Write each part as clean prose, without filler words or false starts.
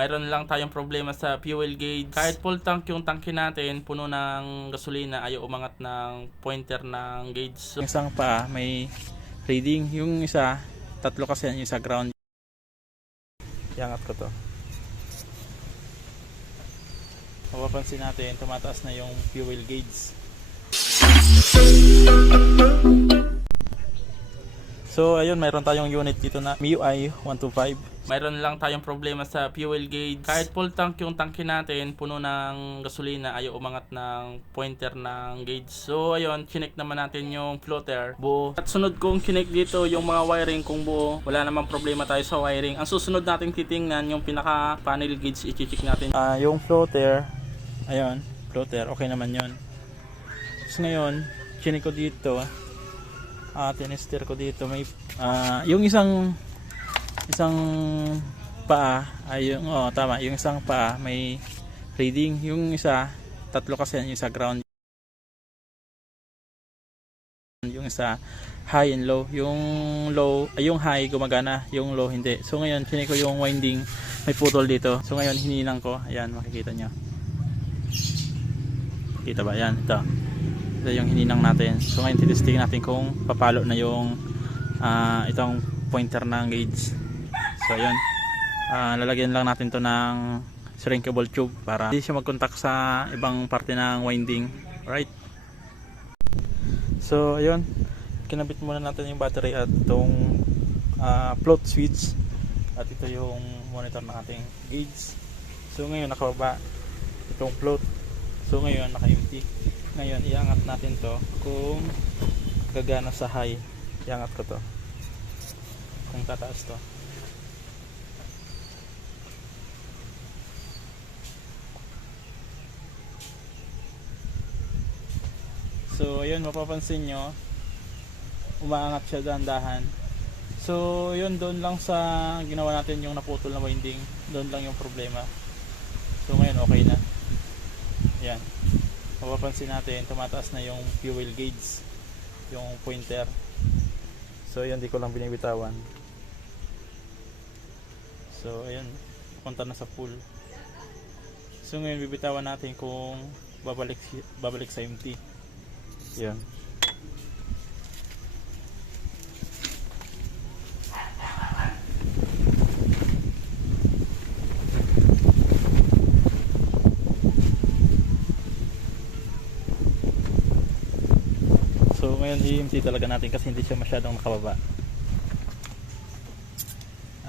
mayroon lang tayong problema sa fuel gauge. Kahit full tank yung tangke natin, puno ng gasolina, ayaw umangat ng pointer ng gauge. So, Yung isang paa may reading, yung isa tatlo kasi yan, yung isa ground. Iangat ko to. Mapapansin natin tumataas na yung fuel gauge. So ayun, mayroon tayong unit dito na MIUI 125. mayroon lang tayong problema sa fuel gauge. Kahit full tank yung tangke natin, puno ng gasolina, ayaw umangat ng pointer ng gauge. So ayun, chinek naman natin yung floater buo. At sunod kong chinek dito yung mga wiring kung buo. Wala namang problema tayo sa wiring. Ang susunod natin titingnan yung pinaka panel gauge, i-check natin. Yung floater, ayun, floater, okay naman yun. So ngayon, chinek ko dito, tinester ko dito, may yung isang paa ay yung tama, yung isang paa may reading, yung isa tatlo kasi yan, yung isa ground, yung isa high and low, yung low ay yung high gumagana, yung low hindi. So ngayon chinek ko yung winding, may putol dito. So ngayon hininang ko, ayan makikita nyo, kita ba yan, ito yung hininang natin. So ngayon titesting natin kung papalo na yung itong pointer ng gauge. So ayun, lalagyan lang natin to ng shrinkable tube para hindi siya mag-contact sa ibang parte ng winding. Alright, so ayun, kinabit muna natin yung battery at itong float switch, at ito yung monitor ng ating gauge. So ngayon nakababa itong float, so ngayon naka-empty. Ngayon iangat natin to kung gagana sa high. Iangat ko to kung tataas to. So ayun, mapapansin nyo umaangat siya dahan-dahan. So yun, doon lang sa ginawa natin yung naputol na winding, doon lang yung problema. So ngayon okay na. Yan, mapapansin natin tumataas na yung fuel gauge, yung pointer. So ayun, di ko lang binibitawan. So ayun, punta na sa full. So ngayon bibitawan natin kung babalik sa empty. Yan. So ngayon i-empty talaga natin kasi hindi siya masyadong nakababa.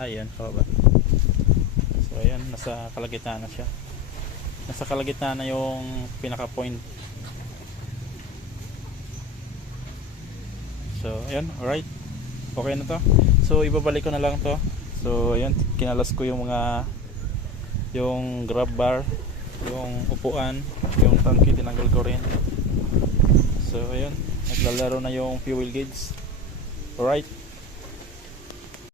Ayan, kababa. So ayan, nasa kalagitnaan na siya. Nasa kalagitnaan na yung pinaka point. So ayan, alright, okay na to. So ibabalik ko na lang to. So ayan, kinalas ko yung grab bar, yung upuan, yung tangke tinanggal ko rin. So ayun, naglalaro na yung fuel gauge. Alright.